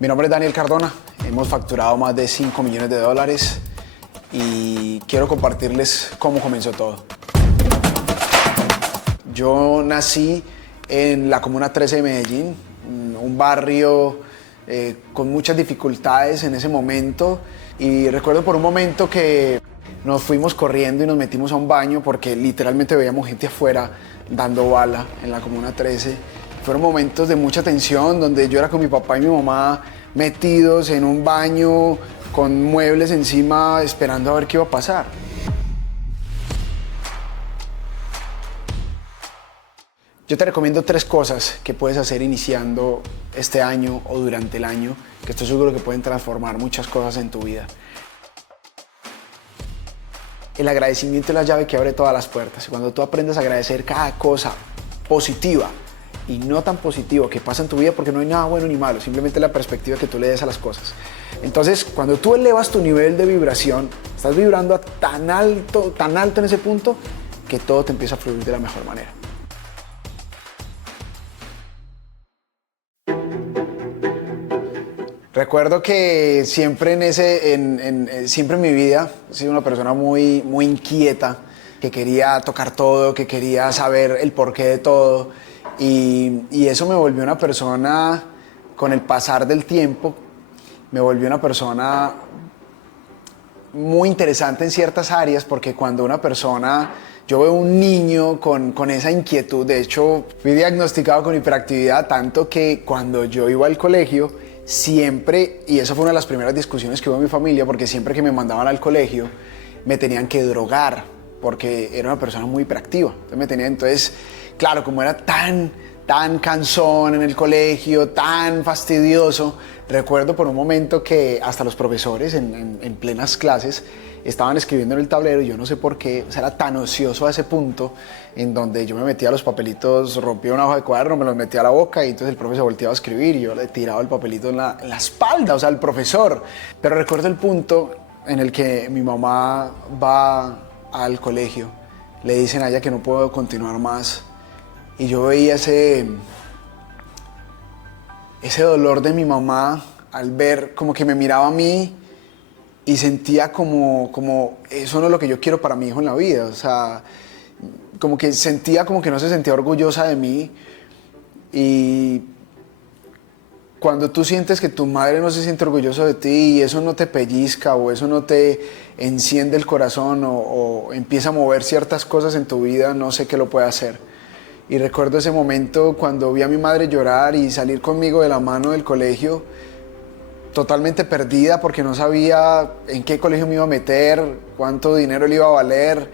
Mi nombre es Daniel Cardona, hemos facturado más de 5 millones de dólares y quiero compartirles cómo comenzó todo. Yo nací en la Comuna 13 de Medellín, un barrio con muchas dificultades en ese momento, y recuerdo por un momento que nos fuimos corriendo y nos metimos a un baño porque literalmente veíamos gente afuera dando bala en la Comuna 13. Fueron momentos de mucha tensión donde yo era con mi papá y mi mamá metidos en un baño con muebles encima esperando a ver qué iba a pasar. Yo te recomiendo 3 cosas que puedes hacer iniciando este año o durante el año, que estoy seguro que pueden transformar muchas cosas en tu vida. El agradecimiento es la llave que abre todas las puertas. Cuando tú aprendes a agradecer cada cosa positiva y no tan positivo que pasa en tu vida, porque no hay nada bueno ni malo, simplemente la perspectiva que tú le des a las cosas. Entonces, cuando tú elevas tu nivel de vibración, estás vibrando a tan alto en ese punto, que todo te empieza a fluir de la mejor manera. Recuerdo que siempre siempre en mi vida he sido una persona muy inquieta, que quería tocar todo, que quería saber el porqué de todo. Y eso me volvió una persona, con el pasar del tiempo, me volvió una persona muy interesante en ciertas áreas, porque cuando yo veo un niño con esa inquietud, de hecho fui diagnosticado con hiperactividad, tanto que cuando yo iba al colegio, siempre, y esa fue una de las primeras discusiones que hubo en mi familia, porque siempre que me mandaban al colegio, me tenían que drogar, porque era una persona muy hiperactiva. Entonces, claro, como era tan cansón en el colegio, tan fastidioso, recuerdo por un momento que hasta los profesores en plenas clases estaban escribiendo en el tablero, y yo no sé por qué, o sea, era tan ocioso a ese punto, en donde yo me metía los papelitos, rompía una hoja de cuaderno, me los metía a la boca, y entonces el profe se volteaba a escribir y yo le tiraba el papelito en la espalda, o sea, al profesor. Pero recuerdo el punto en el que mi mamá va al colegio, le dicen a ella que no puedo continuar más, y yo veía ese dolor de mi mamá al ver como que me miraba a mí y sentía como eso no es lo que yo quiero para mi hijo en la vida. O sea, como que sentía como que no se sentía orgullosa de mí. Y cuando tú sientes que tu madre no se siente orgullosa de ti y eso no te pellizca o eso no te enciende el corazón o empieza a mover ciertas cosas en tu vida, no sé qué lo puede hacer. Y recuerdo ese momento cuando vi a mi madre llorar y salir conmigo de la mano del colegio, totalmente perdida porque no sabía en qué colegio me iba a meter, cuánto dinero le iba a valer,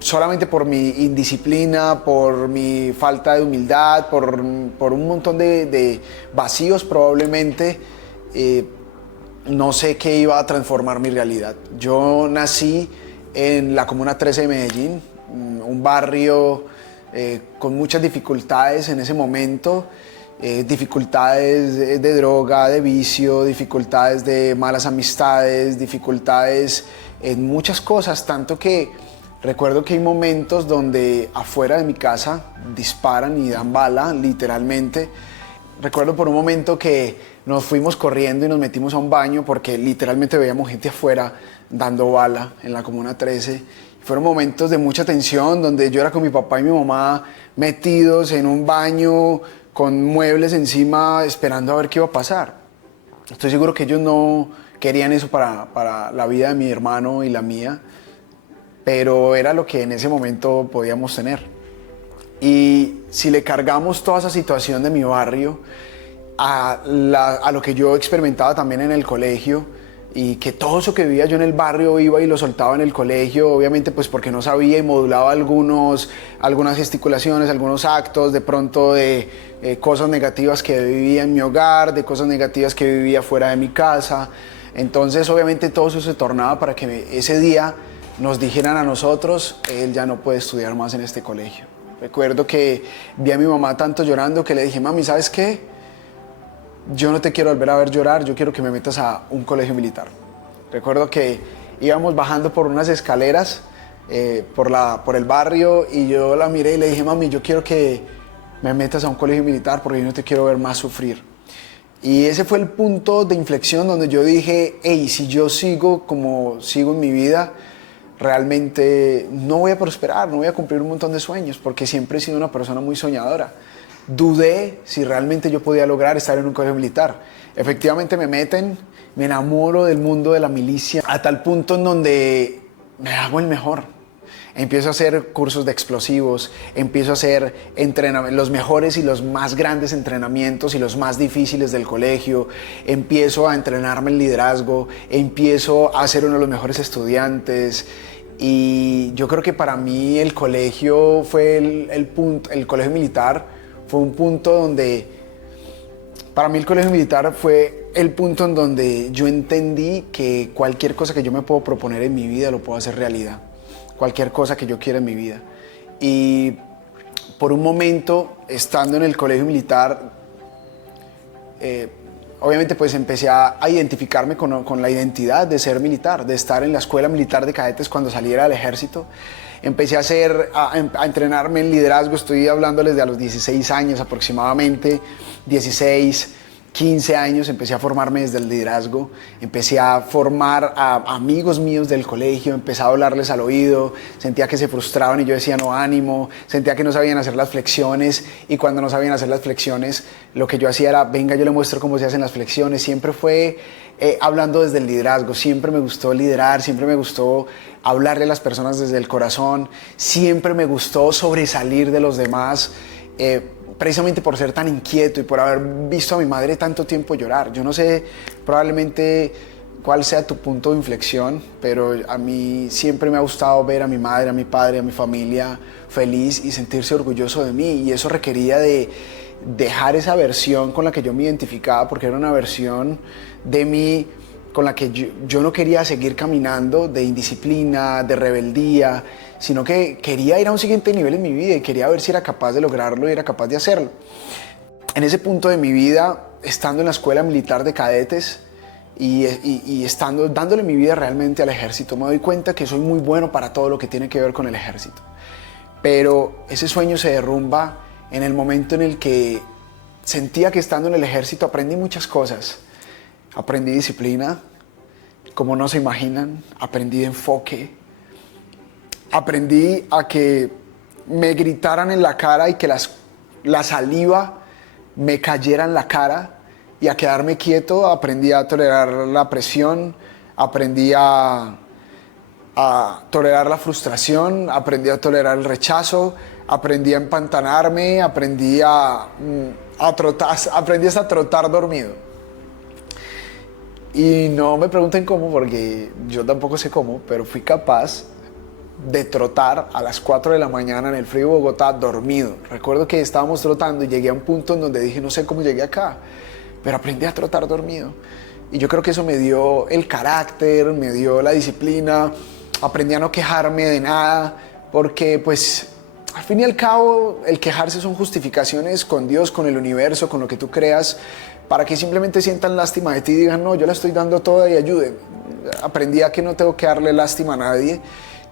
solamente por mi indisciplina, por mi falta de humildad, por un montón de vacíos probablemente, no sé qué iba a transformar mi realidad. Yo nací en la Comuna 13 de Medellín, un barrio con muchas dificultades en ese momento, dificultades de droga, de vicio, dificultades de malas amistades, dificultades en muchas cosas, tanto que recuerdo que hay momentos donde afuera de mi casa disparan y dan bala, literalmente. Recuerdo por un momento que nos fuimos corriendo y nos metimos a un baño porque literalmente veíamos gente afuera dando bala en la Comuna 13. Fueron momentos de mucha tensión donde yo era con mi papá y mi mamá metidos en un baño con muebles encima esperando a ver qué iba a pasar. Estoy seguro que ellos no querían eso para la vida de mi hermano y la mía, pero era lo que en ese momento podíamos tener. Y si le cargamos toda esa situación de mi barrio a lo que yo experimentaba también en el colegio, y que todo eso que vivía yo en el barrio iba y lo soltaba en el colegio, obviamente pues porque no sabía y modulaba algunas gesticulaciones, algunos actos, de pronto de cosas negativas que vivía en mi hogar, de cosas negativas que vivía fuera de mi casa. Entonces obviamente todo eso se tornaba para que ese día nos dijeran a nosotros: él ya no puede estudiar más en este colegio. Recuerdo que vi a mi mamá tanto llorando que le dije: mami, ¿sabes qué? Yo no te quiero volver a ver llorar, yo quiero que me metas a un colegio militar. Recuerdo que íbamos bajando por unas escaleras por el barrio y yo la miré y le dije: mami, yo quiero que me metas a un colegio militar porque yo no te quiero ver más sufrir. Y ese fue el punto de inflexión donde yo dije, hey, si yo sigo como sigo en mi vida, realmente no voy a prosperar, no voy a cumplir un montón de sueños, porque siempre he sido una persona muy soñadora. Dudé si realmente yo podía lograr estar en un colegio militar. Efectivamente me meten, me enamoro del mundo de la milicia, a tal punto en donde me hago el mejor. Empiezo a hacer cursos de explosivos, empiezo a hacer los mejores y los más grandes entrenamientos y los más difíciles del colegio, empiezo a entrenarme en liderazgo, empiezo a ser uno de los mejores estudiantes. Y yo creo que para mí el colegio fue el punto, el colegio militar fue un punto donde, para mí el colegio militar fue el punto en donde yo entendí que cualquier cosa que yo me puedo proponer en mi vida lo puedo hacer realidad. Cualquier cosa que yo quiera en mi vida. Y por un momento, estando en el colegio militar, obviamente pues empecé a identificarme con la identidad de ser militar, de estar en la escuela militar de cadetes cuando saliera del ejército. Empecé a entrenarme en liderazgo, estoy hablándoles de a los 16 años aproximadamente, 16, 15 años, empecé a formarme desde el liderazgo, empecé a formar a amigos míos del colegio, empecé a hablarles al oído, sentía que se frustraban y yo decía no, ánimo, sentía que no sabían hacer las flexiones y cuando no sabían hacer las flexiones, lo que yo hacía era, venga, yo le muestro cómo se hacen las flexiones, siempre fue hablando desde el liderazgo, siempre me gustó liderar, siempre me gustó hablarle a las personas desde el corazón, siempre me gustó sobresalir de los demás, precisamente por ser tan inquieto y por haber visto a mi madre tanto tiempo llorar. Yo no sé probablemente cuál sea tu punto de inflexión, pero a mí siempre me ha gustado ver a mi madre, a mi padre, a mi familia feliz y sentirse orgulloso de mí, y eso requería de dejar esa versión con la que yo me identificaba, porque era una versión de mí con la que yo no quería seguir caminando, de indisciplina, de rebeldía, sino que quería ir a un siguiente nivel en mi vida y quería ver si era capaz de lograrlo y era capaz de hacerlo. En ese punto de mi vida, estando en la escuela militar de cadetes y dándole mi vida realmente al ejército, me doy cuenta que soy muy bueno para todo lo que tiene que ver con el ejército. Pero ese sueño se derrumba en el momento en el que sentía que estando en el ejército aprendí muchas cosas. Aprendí disciplina, como no se imaginan, aprendí de enfoque, aprendí a que me gritaran en la cara y que la saliva me cayera en la cara y a quedarme quieto. Aprendí a tolerar la presión, aprendí a tolerar la frustración, aprendí a tolerar el rechazo, aprendí a empantanarme, aprendí a trotar, aprendí hasta a trotar dormido. Y no me pregunten cómo, porque yo tampoco sé cómo, pero fui capaz de trotar a las 4 de la mañana en el frío de Bogotá dormido. Recuerdo que estábamos trotando y llegué a un punto en donde dije, no sé cómo llegué acá, pero aprendí a trotar dormido. Y yo creo que eso me dio el carácter, me dio la disciplina, aprendí a no quejarme de nada, porque pues al fin y al cabo el quejarse son justificaciones con Dios, con el universo, con lo que tú creas, para que simplemente sientan lástima de ti y digan, no, yo la estoy dando toda y ayuden. Aprendí a que no tengo que darle lástima a nadie,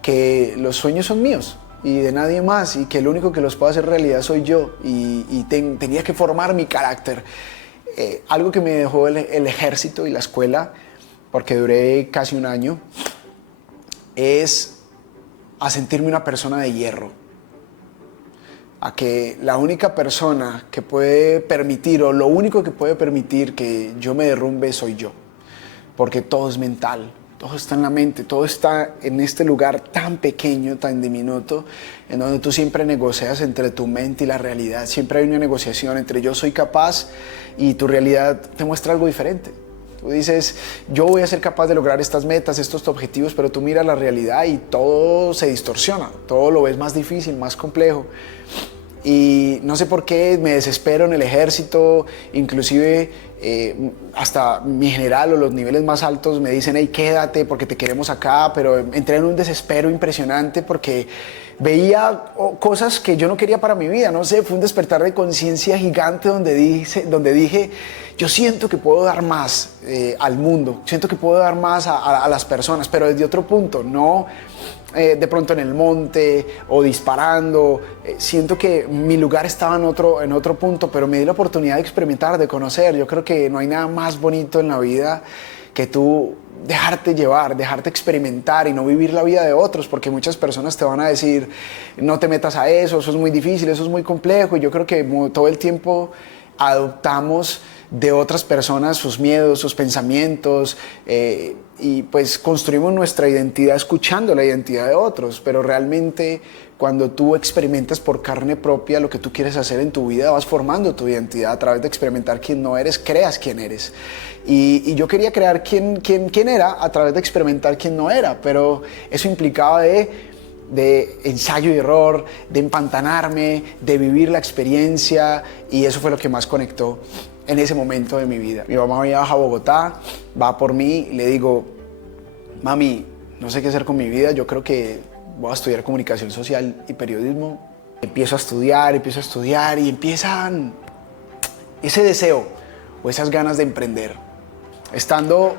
que los sueños son míos y de nadie más, y que el único que los puede hacer realidad soy yo, y tenía que formar mi carácter. Algo que me dejó el ejército y la escuela, porque duré casi un año, es a sentirme una persona de hierro. A que la única persona que puede permitir, o lo único que puede permitir que yo me derrumbe soy yo. Porque todo es mental, todo está en la mente, todo está en este lugar tan pequeño, tan diminuto, en donde tú siempre negocias entre tu mente y la realidad. Siempre hay una negociación entre yo soy capaz y tu realidad te muestra algo diferente. Tú dices, yo voy a ser capaz de lograr estas metas, estos objetivos, pero tú miras la realidad y todo se distorsiona, todo lo ves más difícil, más complejo. Y no sé por qué me desespero en el ejército, inclusive hasta mi general o los niveles más altos me dicen, hey, quédate porque te queremos acá, pero entré en un desespero impresionante porque veía cosas que yo no quería para mi vida, no sé, fue un despertar de conciencia gigante donde dije, yo siento que puedo dar más al mundo, siento que puedo dar más a las personas, pero desde otro punto, no de pronto en el monte o disparando. Siento que mi lugar estaba en otro punto, pero me di la oportunidad de experimentar, de conocer. Yo creo que no hay nada más bonito en la vida que tú dejarte llevar, dejarte experimentar y no vivir la vida de otros, porque muchas personas te van a decir, no te metas a eso es muy difícil, eso es muy complejo, y yo creo que todo el tiempo adoptamos de otras personas sus miedos, sus pensamientos, y pues construimos nuestra identidad escuchando la identidad de otros, pero realmente cuando tú experimentas por carne propia lo que tú quieres hacer en tu vida, vas formando tu identidad a través de experimentar quién no eres, creas quién eres. Y yo quería crear quién era a través de experimentar quién no era, pero eso implicaba de ensayo y error, de empantanarme, de vivir la experiencia, y eso fue lo que más conectó en ese momento de mi vida. Mi mamá viaja a Bogotá, va por mí y le digo, mami, no sé qué hacer con mi vida, yo creo que voy a estudiar comunicación social y periodismo. Empiezo a estudiar y empiezan ese deseo o esas ganas de emprender. Estando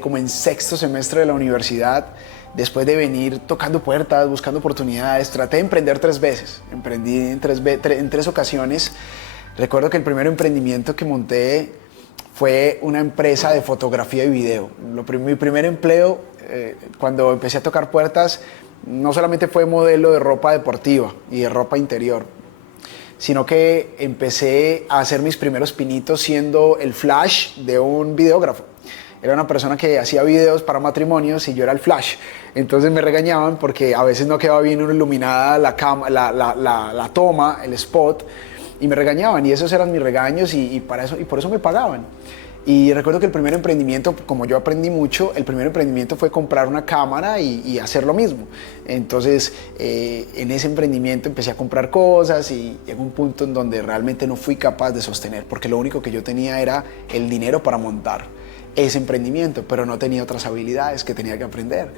como en sexto semestre de la universidad, después de venir tocando puertas, buscando oportunidades, traté de emprender 3 veces. Emprendí en 3 ocasiones. Recuerdo que el primer emprendimiento que monté fue una empresa de fotografía y video. Mi primer empleo, cuando empecé a tocar puertas, no solamente fue modelo de ropa deportiva y de ropa interior, sino que empecé a hacer mis primeros pinitos siendo el flash de un videógrafo. Era una persona que hacía videos para matrimonios y yo era el flash. Entonces me regañaban porque a veces no quedaba bien iluminada la toma, el spot, y me regañaban, y esos eran mis regaños, y por eso me pagaban. Y recuerdo que el primer emprendimiento, como yo aprendí mucho, el primer emprendimiento fue comprar una cámara y hacer lo mismo. Entonces, en ese emprendimiento empecé a comprar cosas y llegó un punto en donde realmente no fui capaz de sostener, porque lo único que yo tenía era el dinero para montar ese emprendimiento, pero no tenía otras habilidades que tenía que aprender.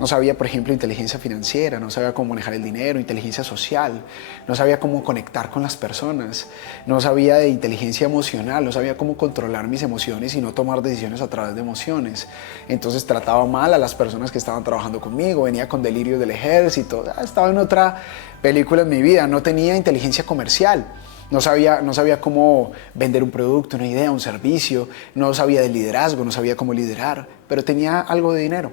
No sabía, por ejemplo, inteligencia financiera, no sabía cómo manejar el dinero, inteligencia social, no sabía cómo conectar con las personas, no sabía de inteligencia emocional, no sabía cómo controlar mis emociones y no tomar decisiones a través de emociones. Entonces trataba mal a las personas que estaban trabajando conmigo, venía con delirios del ejército, estaba en otra película en mi vida, no tenía inteligencia comercial. No sabía cómo vender un producto, una idea, un servicio, no sabía de liderazgo, no sabía cómo liderar, pero tenía algo de dinero.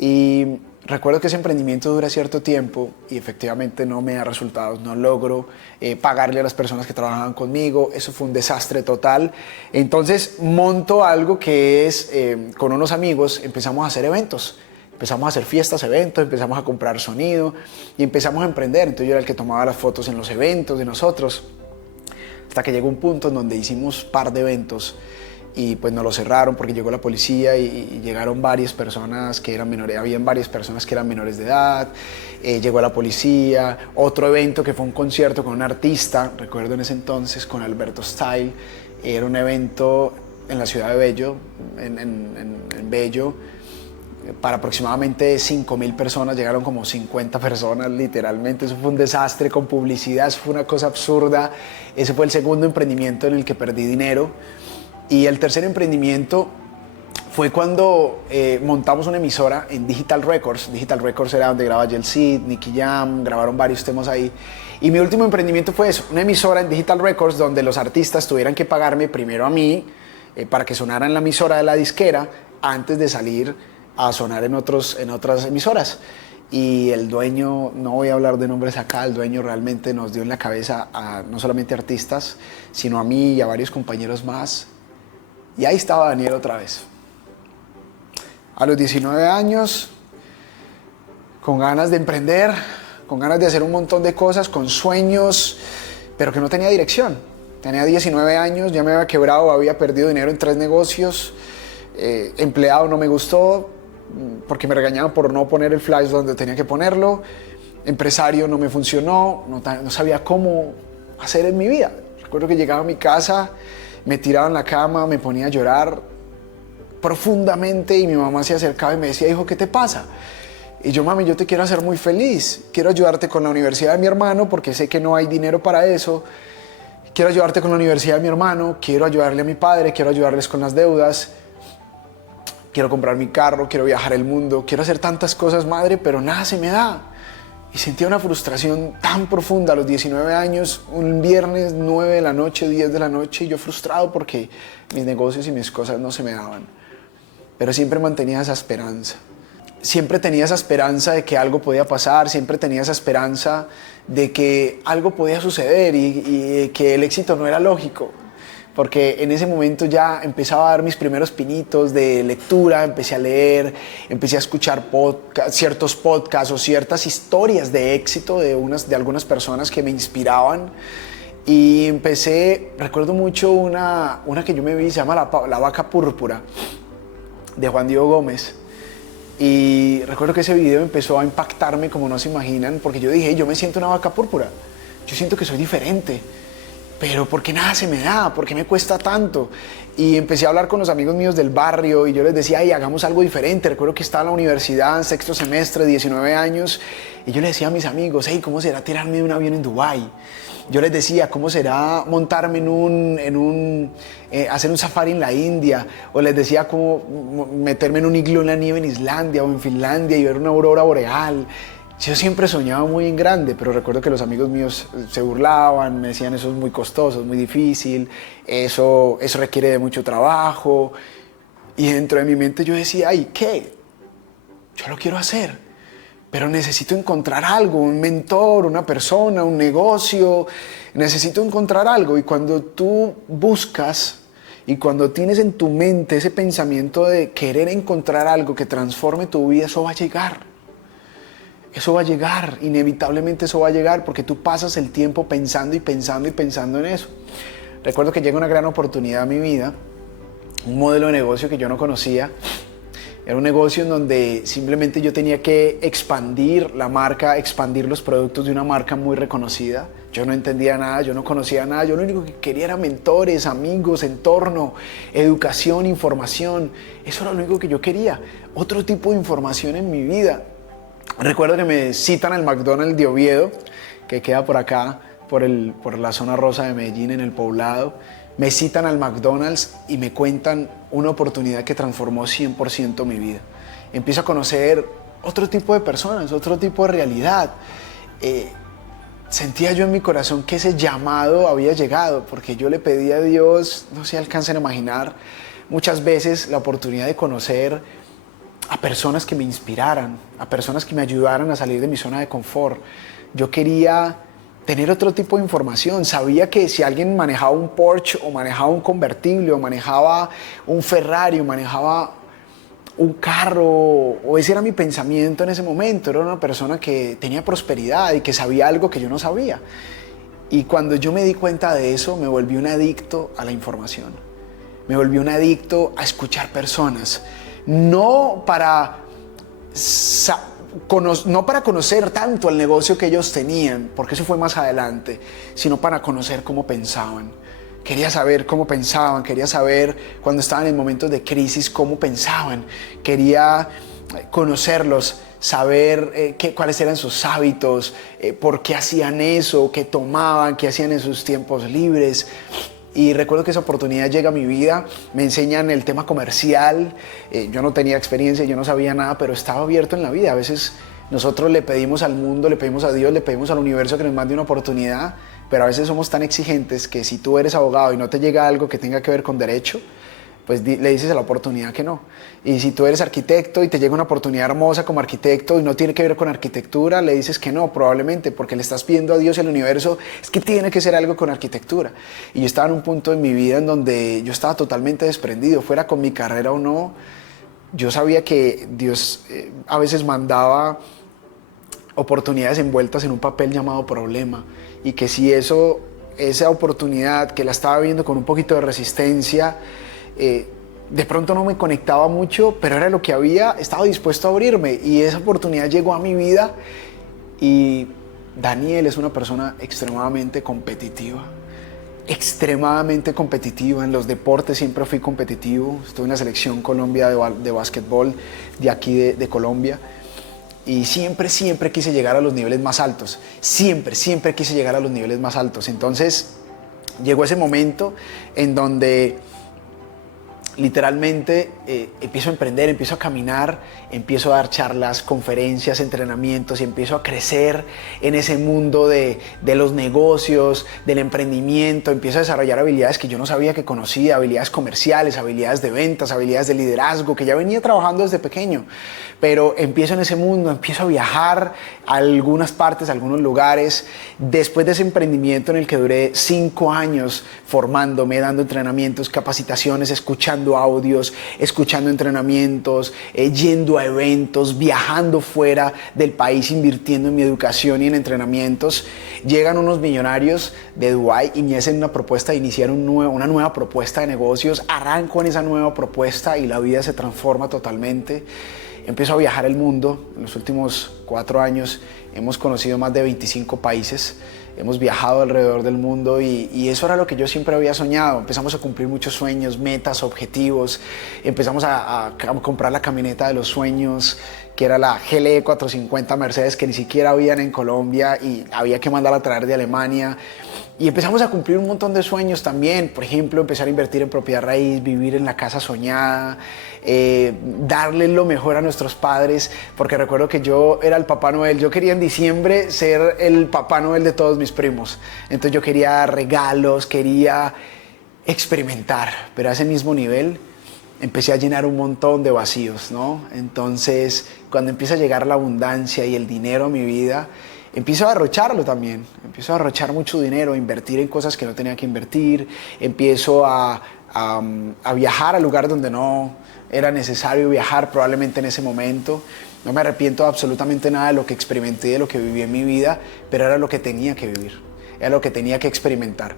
Y recuerdo que ese emprendimiento dura cierto tiempo y efectivamente no me da resultados, no logro pagarle a las personas que trabajaban conmigo, eso fue un desastre total. Entonces monto algo que es, con unos amigos empezamos a hacer eventos. Empezamos a hacer fiestas, eventos, empezamos a comprar sonido y empezamos a emprender. Entonces yo era el que tomaba las fotos en los eventos de nosotros, hasta que llegó un punto en donde hicimos par de eventos y pues nos lo cerraron porque llegó la policía y llegaron varias personas que eran menores, habían varias personas que eran menores de edad, llegó la policía, otro evento que fue un concierto con un artista, recuerdo en ese entonces con Alberto Style, era un evento en la ciudad de Bello, en Bello, para aproximadamente 5.000 personas, llegaron como 50 personas literalmente, eso fue un desastre con publicidad, eso fue una cosa absurda, ese fue el segundo emprendimiento en el que perdí dinero. Y el tercer emprendimiento fue cuando montamos una emisora en Digital Records. Digital Records era donde grababa Jel Cid, Nicky Jam, grabaron varios temas ahí. Y mi último emprendimiento fue eso, una emisora en Digital Records donde los artistas tuvieran que pagarme primero a mí para que sonara en la emisora de la disquera antes de salir a sonar en otras emisoras. Y el dueño, no voy a hablar de nombres acá, el dueño realmente nos dio en la cabeza a no solamente artistas, sino a mí y a varios compañeros más. Y ahí estaba Daniel otra vez. A los 19 años, con ganas de emprender, con ganas de hacer un montón de cosas, con sueños, pero que no tenía dirección. Tenía 19 años, ya me había quebrado, había perdido dinero en 3 negocios, empleado no me gustó, porque me regañaban por no poner el flash donde tenía que ponerlo, empresario no me funcionó, no sabía cómo hacer en mi vida. Recuerdo que llegaba a mi casa, me tiraba en la cama, me ponía a llorar profundamente y mi mamá se acercaba y me decía, hijo, ¿qué te pasa? Y yo, mami, yo te quiero hacer muy feliz, quiero ayudarte con la universidad de mi hermano porque sé que no hay dinero para eso, quiero ayudarte con la universidad de mi hermano, quiero ayudarle a mi padre, quiero ayudarles con las deudas, quiero comprar mi carro, quiero viajar el mundo, quiero hacer tantas cosas, madre, pero nada se me da. Y sentía una frustración tan profunda a los 19 años, un viernes 9 de la noche, 10 de la noche, y yo frustrado porque mis negocios y mis cosas no se me daban. Pero siempre mantenía esa esperanza. Siempre tenía esa esperanza de que algo podía pasar, siempre tenía esa esperanza de que algo podía suceder y que el éxito no era lógico. Porque en ese momento ya empezaba a dar mis primeros pinitos de lectura, empecé a leer, empecé a escuchar ciertos podcasts o ciertas historias de éxito de algunas personas que me inspiraban. Y empecé, recuerdo mucho una que yo me vi, se llama La Vaca Púrpura, de Juan Diego Gómez. Y recuerdo que ese video empezó a impactarme como no se imaginan, porque yo dije, yo me siento una vaca púrpura, yo siento que soy diferente. Pero ¿por qué nada se me da? ¿Por qué me cuesta tanto? Y empecé a hablar con los amigos míos del barrio y yo les decía, ay, hagamos algo diferente. Recuerdo que estaba en la universidad, en sexto semestre, 19 años, y yo les decía a mis amigos, hey, ¿cómo será tirarme de un avión en Dubái? Yo les decía, ¿cómo será montarme hacer un safari en la India? O les decía, ¿cómo meterme en un iglú en la nieve en Islandia o en Finlandia y ver una aurora boreal? Yo siempre soñaba muy en grande, pero recuerdo que los amigos míos se burlaban, me decían eso es muy costoso, es muy difícil, eso requiere de mucho trabajo. Y dentro de mi mente yo decía, ay, ¿qué? Yo lo quiero hacer, pero necesito encontrar algo, un mentor, una persona, un negocio, necesito encontrar algo. Y cuando tú buscas y cuando tienes en tu mente ese pensamiento de querer encontrar algo que transforme tu vida, eso va a llegar. Eso va a llegar, inevitablemente eso va a llegar porque tú pasas el tiempo pensando y pensando y pensando en eso. Recuerdo que llega una gran oportunidad a mi vida, un modelo de negocio que yo no conocía. Era un negocio en donde simplemente yo tenía que expandir la marca, expandir los productos de una marca muy reconocida. Yo no entendía nada, yo no conocía nada, yo lo único que quería era mentores, amigos, entorno, educación, información. Eso era lo único que yo quería, otro tipo de información en mi vida. Recuerdo que me citan al McDonald's de Oviedo, que queda por acá, por la zona rosa de Medellín, en el Poblado. Me citan al McDonald's y me cuentan una oportunidad que transformó 100% mi vida. Empiezo a conocer otro tipo de personas, otro tipo de realidad. Sentía yo en mi corazón que ese llamado había llegado, porque yo le pedí a Dios, no se alcancen a imaginar, muchas veces la oportunidad de conocer a personas que me inspiraran, a personas que me ayudaran a salir de mi zona de confort. Yo quería tener otro tipo de información. Sabía que si alguien manejaba un Porsche o manejaba un convertible o manejaba un Ferrari o manejaba un carro, o ese era mi pensamiento en ese momento, era una persona que tenía prosperidad y que sabía algo que yo no sabía. Y cuando yo me di cuenta de eso, me volví un adicto a la información. Me volví un adicto a escuchar personas. No para conocer tanto el negocio que ellos tenían, porque eso fue más adelante, sino para conocer cómo pensaban. Quería saber cómo pensaban, quería saber cuando estaban en momentos de crisis cómo pensaban. Quería conocerlos, saber cuáles eran sus hábitos, por qué hacían eso, qué tomaban, qué hacían en sus tiempos libres. Y recuerdo que esa oportunidad llega a mi vida, me enseñan el tema comercial, yo no tenía experiencia, yo no sabía nada, pero estaba abierto en la vida. A veces nosotros le pedimos al mundo, le pedimos a Dios, le pedimos al universo que nos mande una oportunidad, pero a veces somos tan exigentes que si tú eres abogado y no te llega algo que tenga que ver con derecho, pues le dices a la oportunidad que no. Y si tú eres arquitecto y te llega una oportunidad hermosa como arquitecto y no tiene que ver con arquitectura, le dices que no, probablemente, porque le estás pidiendo a Dios y al universo, es que tiene que ser algo con arquitectura. Y yo estaba en un punto en mi vida en donde yo estaba totalmente desprendido, fuera con mi carrera o no. Yo sabía que Dios a veces mandaba oportunidades envueltas en un papel llamado problema, y que si esa oportunidad que la estaba viendo con un poquito de resistencia, de pronto no me conectaba mucho, pero era lo que había, estaba dispuesto a abrirme, y esa oportunidad llegó a mi vida. Y Daniel es una persona extremadamente competitiva, en los deportes siempre fui competitivo. Estuve en la selección Colombia de básquetbol de aquí de Colombia, y siempre quise llegar a los niveles más altos, siempre quise llegar a los niveles más altos. Entonces llegó ese momento en donde literalmente empiezo a emprender, empiezo a caminar, empiezo a dar charlas, conferencias, entrenamientos y empiezo a crecer en ese mundo de los negocios, del emprendimiento. Empiezo a desarrollar habilidades que yo no sabía que conocía, habilidades comerciales, habilidades de ventas, habilidades de liderazgo, que ya venía trabajando desde pequeño. Pero empiezo en ese mundo, empiezo a viajar a algunas partes, a algunos lugares. Después de ese emprendimiento en el que duré 5 años formándome, dando entrenamientos, capacitaciones, escuchando audios, escuchando entrenamientos, yendo a eventos, viajando fuera del país, invirtiendo en mi educación y en entrenamientos, llegan unos millonarios de Dubái y me hacen una propuesta de iniciar una nueva propuesta de negocios. Arranco en esa nueva propuesta y la vida se transforma totalmente. Empiezo a viajar el mundo. En los últimos 4 años hemos conocido más de 25 países. Hemos viajado alrededor del mundo y eso era lo que yo siempre había soñado. Empezamos a cumplir muchos sueños, metas, objetivos. Empezamos a comprar la camioneta de los sueños, que era la GLE 450 Mercedes, que ni siquiera habían en Colombia y había que mandarla a traer de Alemania. Y empezamos a cumplir un montón de sueños también. Por ejemplo, empezar a invertir en propiedad raíz, vivir en la casa soñada, darle lo mejor a nuestros padres, porque recuerdo que yo era el Papá Noel. Yo quería en diciembre ser el Papá Noel de todos mis primos. Entonces yo quería regalos, quería experimentar, pero a ese mismo nivel empecé a llenar un montón de vacíos, ¿no? Entonces, cuando empieza a llegar la abundancia y el dinero a mi vida, empiezo a derrocharlo también. Empiezo a derrochar mucho dinero, a invertir en cosas que no tenía que invertir. Empiezo a viajar a lugares donde no era necesario viajar probablemente en ese momento. No me arrepiento de absolutamente nada de lo que experimenté, de lo que viví en mi vida, pero era lo que tenía que vivir, era lo que tenía que experimentar.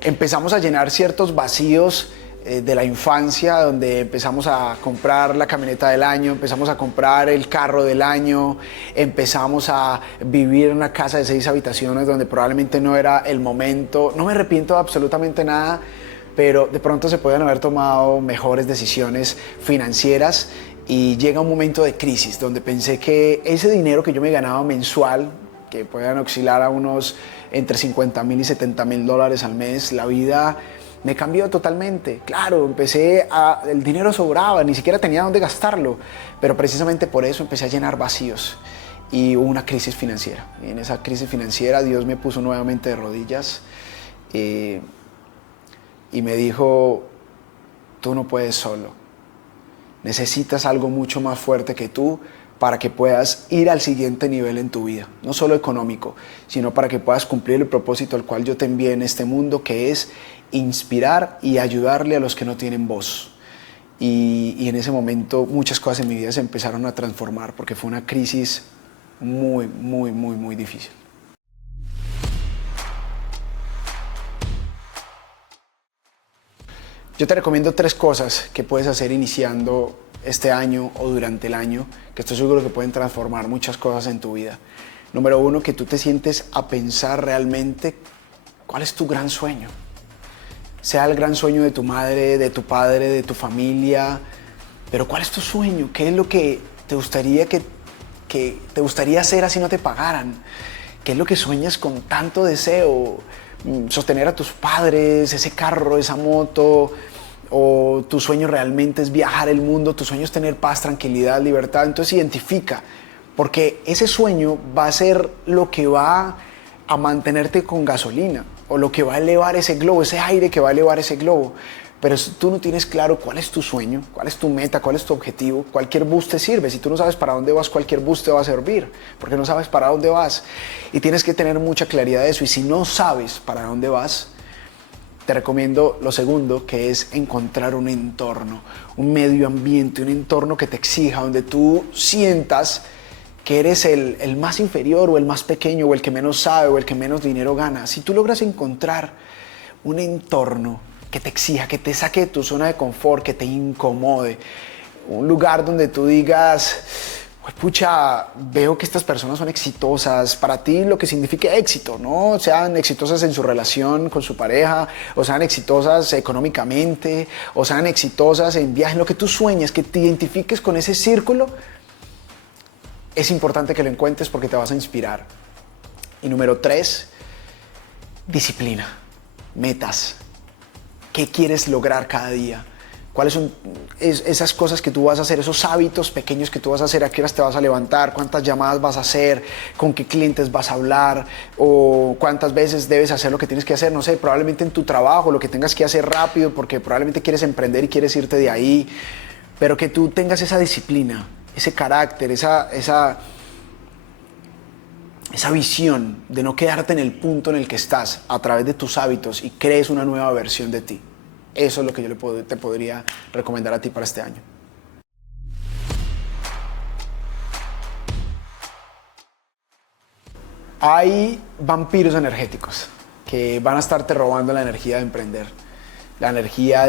Empezamos a llenar ciertos vacíos de la infancia, donde empezamos a comprar la camioneta del año, empezamos a comprar el carro del año, empezamos a vivir en una casa de 6 habitaciones donde probablemente no era el momento. No me arrepiento de absolutamente nada, pero de pronto se podían haber tomado mejores decisiones financieras y llega un momento de crisis donde pensé que ese dinero que yo me ganaba mensual, que podían oscilar a unos entre $50,000 y $70,000 al mes, la vida me cambió totalmente. Claro, el dinero sobraba, ni siquiera tenía dónde gastarlo, pero precisamente por eso empecé a llenar vacíos y hubo una crisis financiera. Y en esa crisis financiera Dios me puso nuevamente de rodillas y me dijo: tú no puedes solo, necesitas algo mucho más fuerte que tú para que puedas ir al siguiente nivel en tu vida, no solo económico, sino para que puedas cumplir el propósito al cual yo te envié en este mundo, que es inspirar y ayudarle a los que no tienen voz. Y en ese momento muchas cosas en mi vida se empezaron a transformar porque fue una crisis muy, muy, muy, muy difícil. Yo te recomiendo 3 cosas que puedes hacer iniciando este año o durante el año, que estoy seguro que pueden transformar muchas cosas en tu vida. Número 1, que tú te sientes a pensar realmente cuál es tu gran sueño. Sea el gran sueño de tu madre, de tu padre, de tu familia, pero ¿cuál es tu sueño? ¿Qué es lo que te gustaría que te gustaría hacer así no te pagaran? ¿Qué es lo que sueñas con tanto deseo? Sostener a tus padres, ese carro, esa moto, o tu sueño realmente es viajar el mundo, tu sueño es tener paz, tranquilidad, libertad. Entonces identifica, porque ese sueño va a ser lo que va a mantenerte con gasolina, o lo que va a elevar ese globo, ese aire que va a elevar ese globo. Pero si tú no tienes claro cuál es tu sueño, cuál es tu meta, cuál es tu objetivo, cualquier bus te sirve. Si tú no sabes para dónde vas, cualquier bus te va a servir, porque no sabes para dónde vas. Y tienes que tener mucha claridad de eso. Y si no sabes para dónde vas, te recomiendo lo segundo, que es encontrar un entorno, un medio ambiente, un entorno que te exija, donde tú sientas que eres el más inferior o el más pequeño o el que menos sabe o el que menos dinero gana. Si tú logras encontrar un entorno que te exija, que te saque de tu zona de confort, que te incomode, un lugar donde tú digas: pucha, veo que estas personas son exitosas, para ti lo que significa éxito, ¿no? Sean exitosas en su relación con su pareja, o sean exitosas económicamente, o sean exitosas en viajes, lo que tú sueñas, que te identifiques con ese círculo. Es importante que lo encuentres porque te vas a inspirar. Y número 3, disciplina, metas. ¿Qué quieres lograr cada día? ¿Cuáles son esas cosas que tú vas a hacer, esos hábitos pequeños que tú vas a hacer? ¿A qué horas te vas a levantar? ¿Cuántas llamadas vas a hacer? ¿Con qué clientes vas a hablar? ¿O cuántas veces debes hacer lo que tienes que hacer? No sé, probablemente en tu trabajo, lo que tengas que hacer rápido porque probablemente quieres emprender y quieres irte de ahí. Pero que tú tengas esa disciplina, ese carácter, esa visión de no quedarte en el punto en el que estás a través de tus hábitos y crees una nueva versión de ti. Eso es lo que yo te podría recomendar a ti para este año. Hay vampiros energéticos que van a estarte robando la energía de emprender, la energía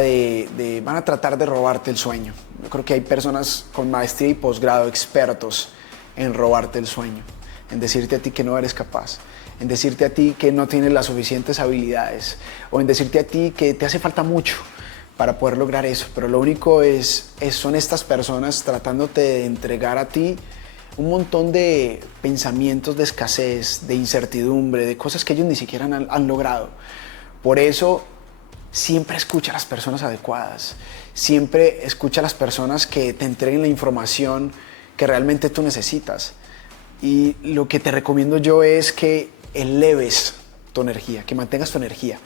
van a tratar de robarte el sueño. Yo creo que hay personas con maestría y posgrado, expertos en robarte el sueño, en decirte a ti que no eres capaz, en decirte a ti que no tienes las suficientes habilidades o en decirte a ti que te hace falta mucho para poder lograr eso. Pero lo único son estas personas tratándote de entregar a ti un montón de pensamientos de escasez, de incertidumbre, de cosas que ellos ni siquiera han logrado. Por eso, siempre escucha a las personas adecuadas, siempre escucha a las personas que te entreguen la información que realmente tú necesitas. Y lo que te recomiendo yo es que eleves tu energía, que mantengas tu energía.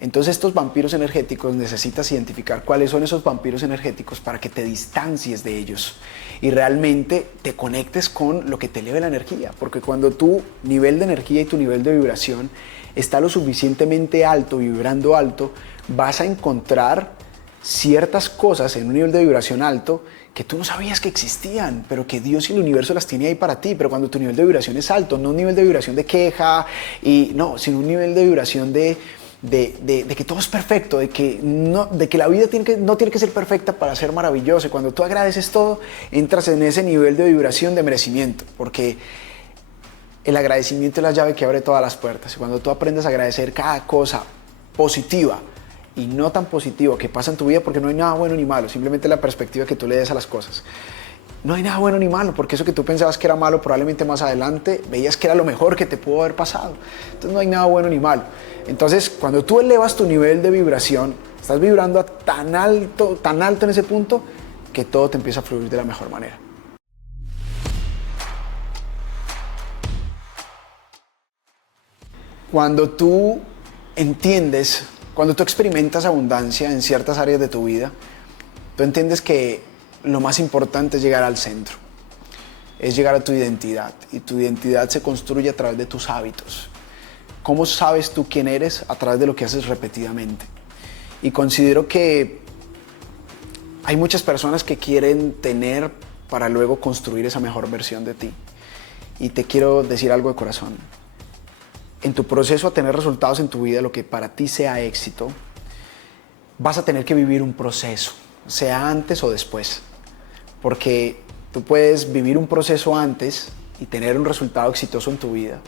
Entonces estos vampiros energéticos necesitas identificar cuáles son esos vampiros energéticos para que te distancies de ellos y realmente te conectes con lo que te eleve la energía. Porque cuando tu nivel de energía y tu nivel de vibración está lo suficientemente alto, vibrando alto, vas a encontrar ciertas cosas en un nivel de vibración alto que tú no sabías que existían, pero que Dios y el universo las tiene ahí para ti. Pero cuando tu nivel de vibración es alto, no un nivel de vibración de queja, sino un nivel de vibración de que todo es perfecto, de que la vida no tiene que ser perfecta para ser maravillosa. Y cuando tú agradeces todo, entras en ese nivel de vibración de merecimiento, porque el agradecimiento es la llave que abre todas las puertas. Y cuando tú aprendes a agradecer cada cosa positiva y no tan positiva que pasa en tu vida, porque no hay nada bueno ni malo, simplemente la perspectiva que tú le des a las cosas. No hay nada bueno ni malo, porque eso que tú pensabas que era malo, probablemente más adelante veías que era lo mejor que te pudo haber pasado. Entonces no hay nada bueno ni malo. Entonces, cuando tú elevas tu nivel de vibración, estás vibrando tan alto en ese punto, que todo te empieza a fluir de la mejor manera. Cuando tú entiendes, cuando tú experimentas abundancia en ciertas áreas de tu vida, tú entiendes que lo más importante es llegar al centro, es llegar a tu identidad, y tu identidad se construye a través de tus hábitos. ¿Cómo sabes tú quién eres? A través de lo que haces repetidamente. Y considero que hay muchas personas que quieren tener para luego construir esa mejor versión de ti. Y te quiero decir algo de corazón. En tu proceso a tener resultados en tu vida, lo que para ti sea éxito, vas a tener que vivir un proceso, sea antes o después. Porque tú puedes vivir un proceso antes y tener un resultado exitoso en tu vida.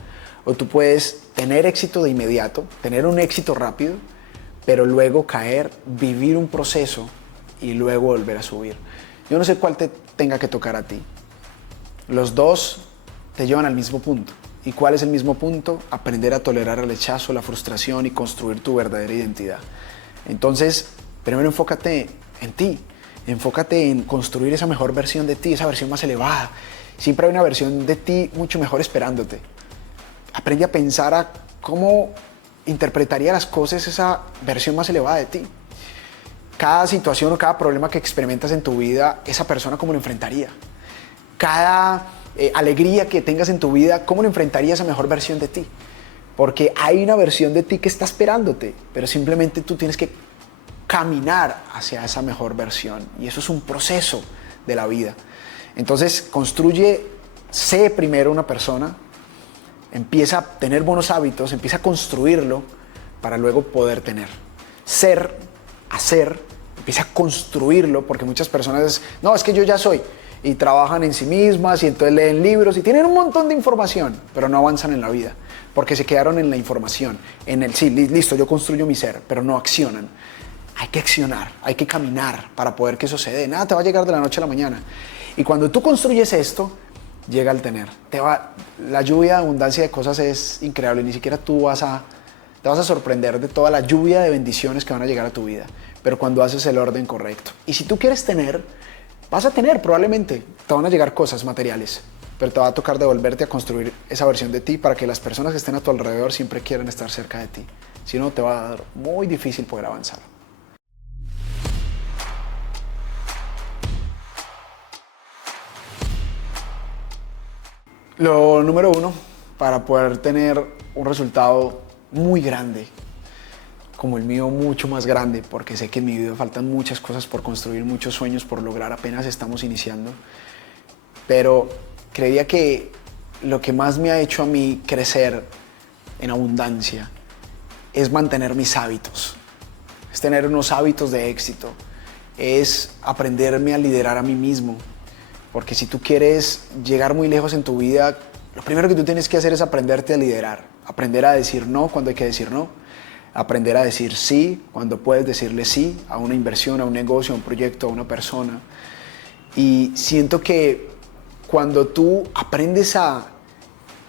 O tú puedes tener éxito de inmediato, tener un éxito rápido, pero luego caer, vivir un proceso y luego volver a subir. Yo no sé cuál te tenga que tocar a ti. Los dos te llevan al mismo punto. ¿Y cuál es el mismo punto? Aprender a tolerar el rechazo, la frustración y construir tu verdadera identidad. Entonces, primero enfócate en ti. Enfócate en construir esa mejor versión de ti, esa versión más elevada. Siempre hay una versión de ti mucho mejor esperándote. Aprende a pensar a cómo interpretaría las cosas esa versión más elevada de ti. Cada situación o cada problema que experimentas en tu vida, esa persona cómo lo enfrentaría. Cada alegría que tengas en tu vida, cómo lo enfrentaría esa mejor versión de ti. Porque hay una versión de ti que está esperándote, pero simplemente tú tienes que caminar hacia esa mejor versión, y eso es un proceso de la vida. Entonces sé primero una persona, empieza a tener buenos hábitos, empieza a construirlo para luego poder tener. Hacer, empieza a construirlo, porque muchas personas no, es que yo ya soy, y trabajan en sí mismas y entonces leen libros y tienen un montón de información, pero no avanzan en la vida, porque se quedaron en la información, sí, listo, yo construyo mi ser, pero no accionan. Hay que accionar, hay que caminar para poder que eso se dé. Nada te va a llegar de la noche a la mañana. Y cuando tú construyes esto, llega el tener. La lluvia de abundancia de cosas es increíble. Ni siquiera te vas a sorprender de toda la lluvia de bendiciones que van a llegar a tu vida. pero cuando haces el orden correcto. Y si tú quieres tener, vas a tener probablemente, te van a llegar cosas materiales, pero te va a tocar devolverte a construir esa versión de ti para que las personas que estén a tu alrededor siempre quieran estar cerca de ti. Si no, te va a dar muy difícil poder avanzar. Lo número uno, para poder tener un resultado muy grande, como el mío mucho más grande, porque sé que en mi vida faltan muchas cosas por construir, muchos sueños por lograr, apenas estamos iniciando, pero creería que lo que más me ha hecho a mí crecer en abundancia es mantener mis hábitos, es tener unos hábitos de éxito, es aprenderme a liderar a mí mismo. Porque si tú quieres llegar muy lejos en tu vida, lo primero que tú tienes que hacer es aprenderte a liderar. Aprender a decir no cuando hay que decir no. Aprender a decir sí cuando puedes decirle sí a una inversión, a un negocio, a un proyecto, a una persona. Y siento que cuando tú aprendes a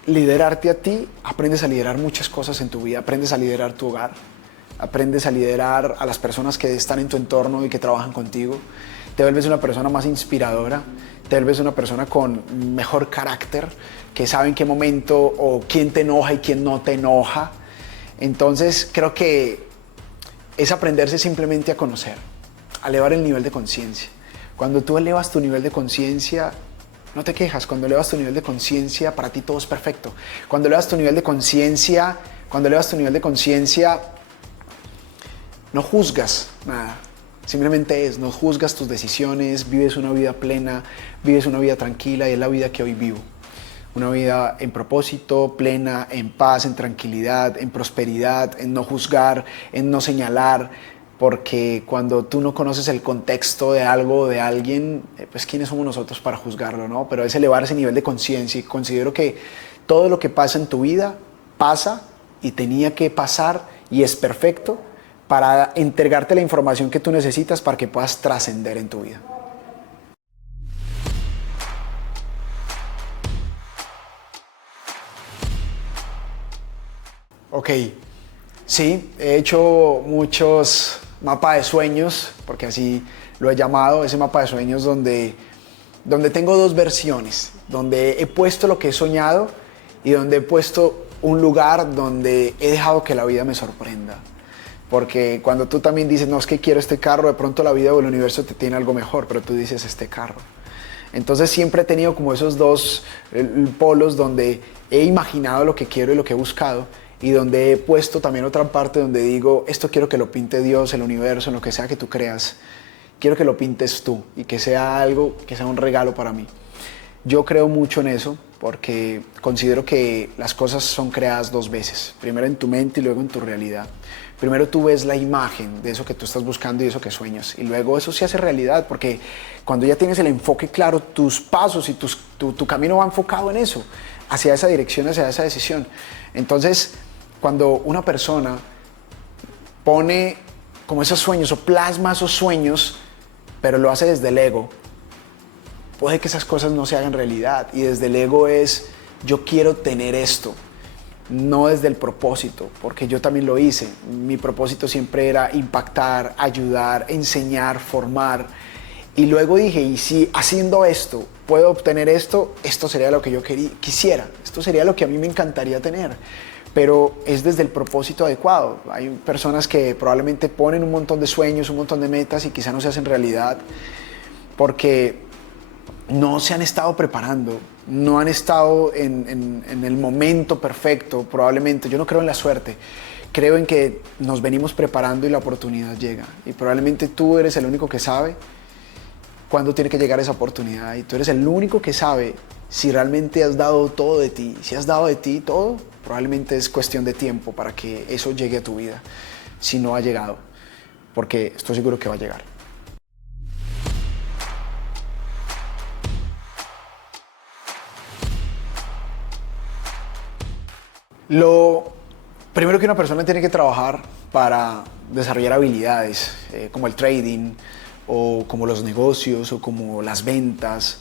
liderarte a ti, aprendes a liderar muchas cosas en tu vida. Aprendes a liderar tu hogar. Aprendes a liderar a las personas que están en tu entorno y que trabajan contigo. Te vuelves una persona más inspiradora, te vuelves una persona con mejor carácter, que sabe en qué momento o quién te enoja y quién no te enoja. Entonces creo que es aprenderse simplemente a conocer, a elevar el nivel de conciencia. Cuando tú elevas tu nivel de conciencia, no te quejas. Cuando elevas tu nivel de conciencia, para ti todo es perfecto. Cuando elevas tu nivel de conciencia, no juzgas nada. Simplemente no juzgas tus decisiones, vives una vida plena, vives una vida tranquila y es la vida que hoy vivo. Una vida en propósito, plena, en paz, en tranquilidad, en prosperidad, en no juzgar, en no señalar, porque cuando tú no conoces el contexto de algo o de alguien, pues ¿quiénes somos nosotros para juzgarlo, no? Pero es elevar ese nivel de conciencia y considero que todo lo que pasa en tu vida pasa y tenía que pasar y es perfecto para entregarte la información que tú necesitas para que puedas trascender en tu vida. Ok, sí, he hecho muchos mapas de sueños, porque así lo he llamado, ese mapa de sueños donde tengo dos versiones, donde he puesto lo que he soñado y donde he puesto un lugar donde he dejado que la vida me sorprenda. Porque cuando tú también dices, no, es que quiero este carro, de pronto la vida o el universo te tiene algo mejor, pero tú dices este carro. Entonces siempre he tenido como esos dos polos donde he imaginado lo que quiero y lo que he buscado y donde he puesto también otra parte donde digo, esto quiero que lo pinte Dios, el universo, en lo que sea que tú creas. Quiero que lo pintes tú y que sea algo, que sea un regalo para mí. Yo creo mucho en eso porque considero que las cosas son creadas dos veces, primero en tu mente y luego en tu realidad. Primero tú ves la imagen de eso que tú estás buscando y eso que sueñas y luego eso se hace realidad porque cuando ya tienes el enfoque claro, tus pasos y tu camino va enfocado en eso, hacia esa dirección, hacia esa decisión. Entonces, cuando una persona pone como esos sueños o plasma esos sueños, pero lo hace desde el ego, puede que esas cosas no se hagan realidad y desde el ego es yo quiero tener esto, no desde el propósito, porque yo también lo hice. Mi propósito siempre era impactar, ayudar, enseñar, formar y luego dije, y si haciendo esto puedo obtener esto, esto sería lo que yo quisiera, esto sería lo que a mí me encantaría tener, pero es desde el propósito adecuado. Hay personas que probablemente ponen un montón de sueños, un montón de metas y quizá no se hacen realidad porque no se han estado preparando, no han estado en el momento perfecto, probablemente. Yo no creo en la suerte, creo en que nos venimos preparando y la oportunidad llega. Y probablemente tú eres el único que sabe cuándo tiene que llegar esa oportunidad. Y tú eres el único que sabe si realmente has dado todo de ti. Si has dado de ti todo, probablemente es cuestión de tiempo para que eso llegue a tu vida. Si no ha llegado, porque estoy seguro que va a llegar. Lo primero que una persona tiene que trabajar para desarrollar habilidades como el trading o como los negocios o como las ventas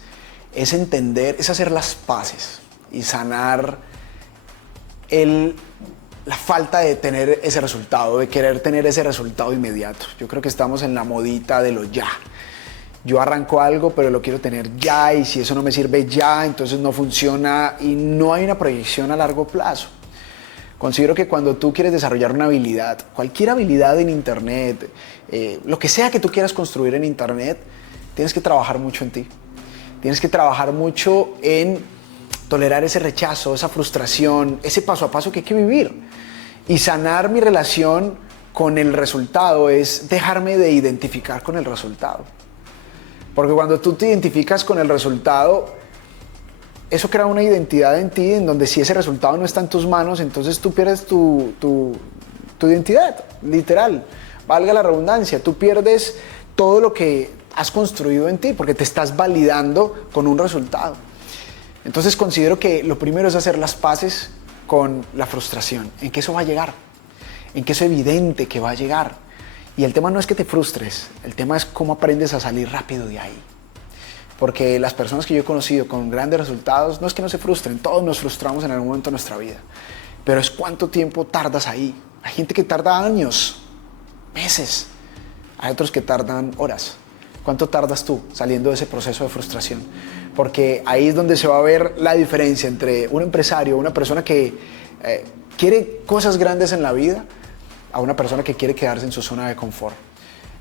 es entender, es hacer las paces y sanar el la falta de tener ese resultado, de querer tener ese resultado inmediato. Yo creo que estamos en la modita de lo ya. Yo arranco algo, pero lo quiero tener ya, y si eso no me sirve ya, entonces no funciona y no hay una proyección a largo plazo. Considero que cuando tú quieres desarrollar una habilidad, cualquier habilidad en Internet, lo que sea que tú quieras construir en Internet, tienes que trabajar mucho en ti. Tienes que trabajar mucho en tolerar ese rechazo, esa frustración, ese paso a paso que hay que vivir. Y sanar mi relación con el resultado es dejarme de identificar con el resultado. Porque cuando tú te identificas con el resultado, eso crea una identidad en ti en donde si ese resultado no está en tus manos, entonces tú pierdes tu identidad, literal. Valga la redundancia, tú pierdes todo lo que has construido en ti porque te estás validando con un resultado. Entonces considero que lo primero es hacer las paces con la frustración, en que eso va a llegar, en que eso es evidente que va a llegar. Y el tema no es que te frustres, el tema es cómo aprendes a salir rápido de ahí. Porque las personas que yo he conocido con grandes resultados, no es que no se frustren, todos nos frustramos en algún momento de nuestra vida. Pero es cuánto tiempo tardas ahí. Hay gente que tarda años, meses. Hay otros que tardan horas. ¿Cuánto tardas tú saliendo de ese proceso de frustración? Porque ahí es donde se va a ver la diferencia entre un empresario, una persona que quiere cosas grandes en la vida, a una persona que quiere quedarse en su zona de confort.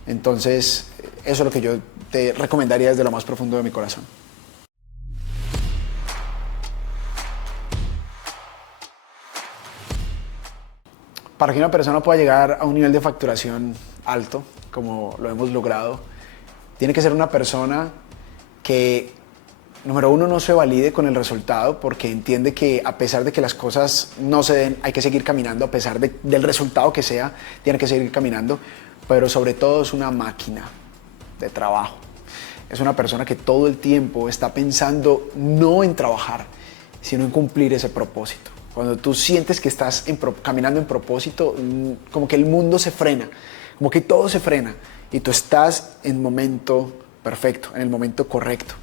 Entonces, eso es lo que yo te recomendaría desde lo más profundo de mi corazón. Para que una persona pueda llegar a un nivel de facturación alto, como lo hemos logrado, tiene que ser una persona que, número uno, no se valide con el resultado, porque entiende que a pesar de que las cosas no se den, hay que seguir caminando, a pesar del resultado que sea, tiene que seguir caminando, pero sobre todo es una máquina de trabajo. Es una persona que todo el tiempo está pensando no en trabajar, sino en cumplir ese propósito. Cuando tú sientes que estás caminando en propósito, como que el mundo se frena, como que todo se frena y tú estás en el momento perfecto, en el momento correcto.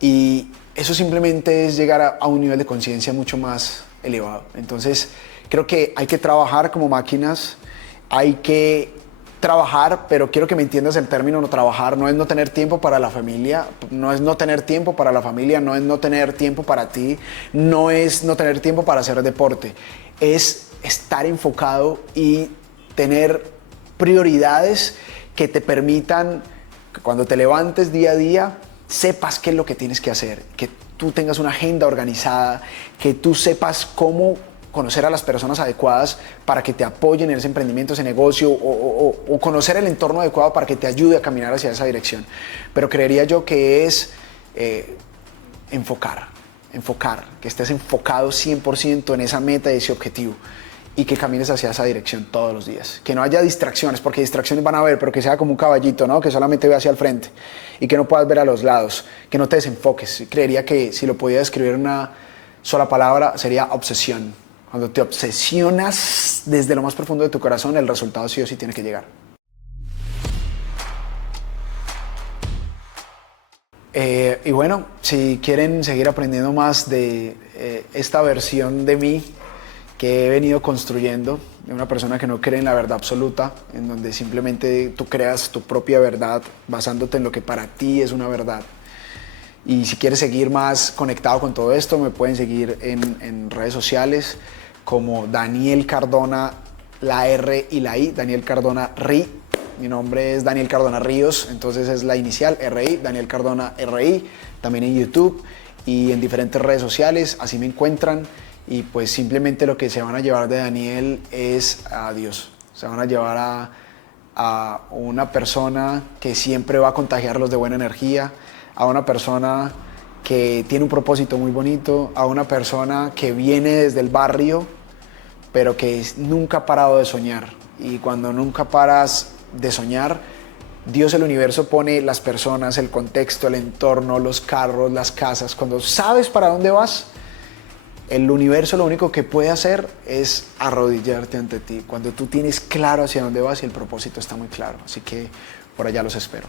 Y eso simplemente es llegar a un nivel de conciencia mucho más elevado. Entonces, creo que hay que trabajar como máquinas, hay que trabajar, pero quiero que me entiendas el término no trabajar. No es no tener tiempo para la familia, no es no tener tiempo para la familia, no es no tener tiempo para ti, no es no tener tiempo para hacer deporte. Es estar enfocado y tener prioridades que te permitan que cuando te levantes día a día sepas qué es lo que tienes que hacer, que tú tengas una agenda organizada, que tú sepas cómo conocer a las personas adecuadas para que te apoyen en ese emprendimiento, ese negocio, o conocer el entorno adecuado para que te ayude a caminar hacia esa dirección. Pero creería yo que es enfocar, que estés enfocado 100% en esa meta y ese objetivo y que camines hacia esa dirección todos los días. Que no haya distracciones, porque distracciones van a haber, pero que sea como un caballito, ¿no? Que solamente ve hacia el frente y que no puedas ver a los lados, que no te desenfoques. Creería que si lo podía describir en una sola palabra sería obsesión. Cuando te obsesionas desde lo más profundo de tu corazón, el resultado sí o sí tiene que llegar. Y bueno, si quieren seguir aprendiendo más de esta versión de mí que he venido construyendo, de una persona que no cree en la verdad absoluta, en donde simplemente tú creas tu propia verdad basándote en lo que para ti es una verdad. Y si quieres seguir más conectado con todo esto, me pueden seguir en redes sociales como Daniel Cardona, la R y la I, Daniel Cardona RI. Mi nombre es Daniel Cardona Ríos, entonces es la inicial, RI, Daniel Cardona RI, también en YouTube y en diferentes redes sociales, así me encuentran. Y pues simplemente lo que se van a llevar de Daniel es a Dios. Se van a llevar a una persona que siempre va a contagiarlos de buena energía, a una persona que tiene un propósito muy bonito, a una persona que viene desde el barrio, pero que nunca ha parado de soñar. Y cuando nunca paras de soñar, Dios, el universo, pone las personas, el contexto, el entorno, los carros, las casas. Cuando sabes para dónde vas, el universo lo único que puede hacer es arrodillarte ante ti. Cuando tú tienes claro hacia dónde vas y el propósito está muy claro. Así que por allá los espero.